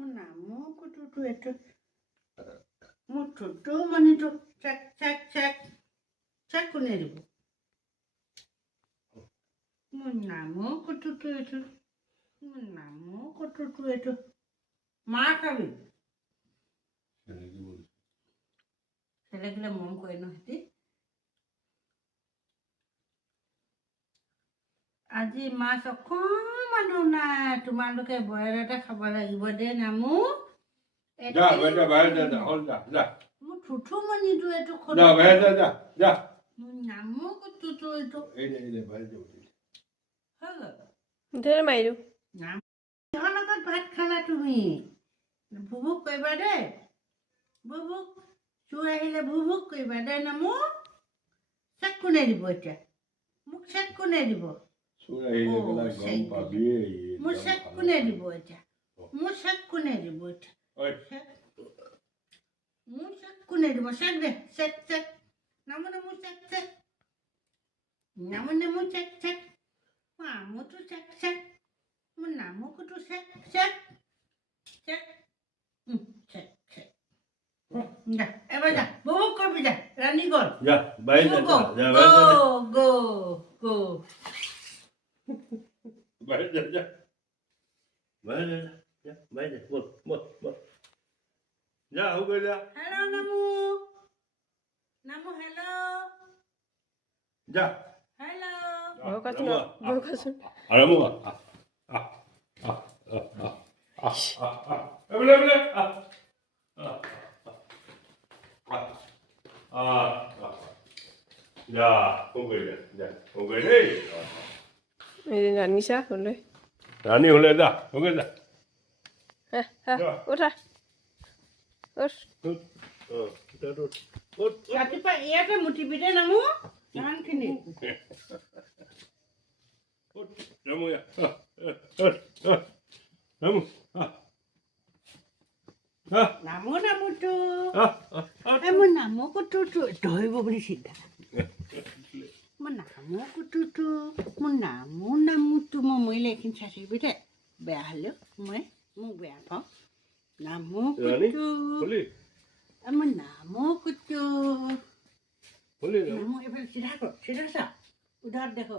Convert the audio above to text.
Mo namu kutu itu. Mo tutu mani tu cek kuneribu. Mo namu kutu itu. Mo namu kutu itu. Makabi. Selagi mom ko eno hiti. আজি মাছ অকমানো নাই তোমালোকে boil এটা খাব লাগিব দেই নামু যা বেটা বাইরে যা হল যা মোৰ থুথু মনিটো এইটো যা বাইৰে যা মোৰ নামু কুতুটো এইটো এই বাইৰে যা ধেৰ মাৰিলো নামু কিহৰ লগত ভাত খালা তুমি ভুবুক কৰিবা দেই ভুবুক চুৰ আহিলে ভুবুক কৰিবা দেই নামু চেক কোনে দিব এতিয়া মোক চেক কোনে দিব Musak kune di bocah. Musak kune di bocah. Musak kune di bocah deh. Sek. Namun musak. Namun musak. Kamu tuh sek. Menamu ku tuh sek. Sek. Enggak. Baca. Bawa kau baca. Rani gol. Ya, baik Go. Bayar ya. Bayar. Mut. Ya, हो गया. Hello Namu. Namu hello. जा. Hello. বৰকাচোন Aramu. Boleh. Ya, हो गया नहीं. এদিন ৰান্ধিছা হ'লে रानी होले जा, हो गया. উঠা উঠ ৰাতিপুৱা ইয়াতে মুঠিবি দে নামু ধানখিনি Ramu ya. Ramu. নামুটো মোৰ নামু কুতুটো ধৰিব বুলি চিন্তা মোৰ নামু কুতুটো মোৰ নামুটো মই মৰিলে এইখিনি চাইছিবি দে বেয়া হ'লেও মোক বেয়া পাওঁ নামু কুতু মোৰ নামু কুতু নামু এইফালে চিধা চা উধাৰত দেখো